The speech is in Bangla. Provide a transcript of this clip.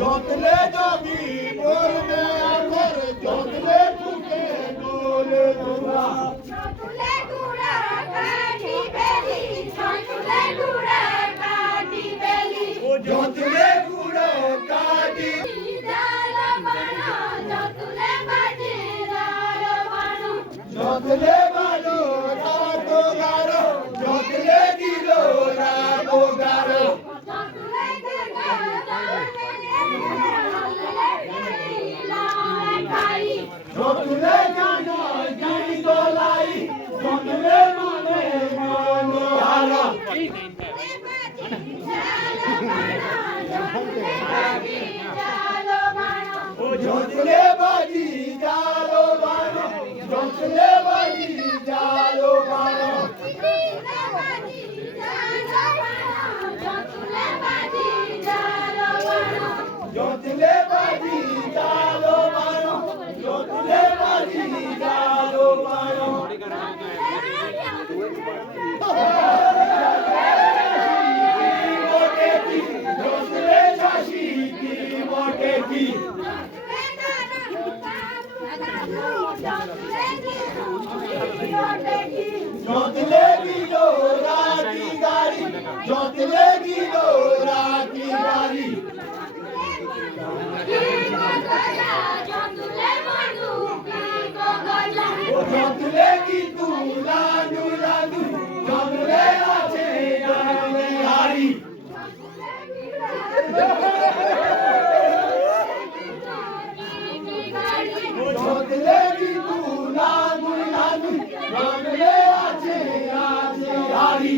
যতলে যাবি বলবে আমার যতলে ফুটে ডোলে ধোয়া যতলে গুড়া কাটি বেলি যতলে গুড়া কাটি বেলি যতলে গুড়ো কাটি ডাল বানা যতলে বাজে ডাল বানা যতলে ভালো রাতো গারো যতলে দিল রাতো গারো যতলে যতলে জানো জানি দোলাই যতলে মানে মানে হারা যতলে বাজি জালো বানো যতলে বাজি জালো বানো যতলে বাজি জালো বানো যতলে বাজি জালো বানো যতলে চাষি কি বটে কি যতলে দিল রাতি গাড়ি যতলে দিল রাতি গাড়ি যতলে কিন্তু লাডু লাডু যতলে আছে যতলে হারি যতলে কিন্তু লাডু লাডু যতলে আছে আছে হারি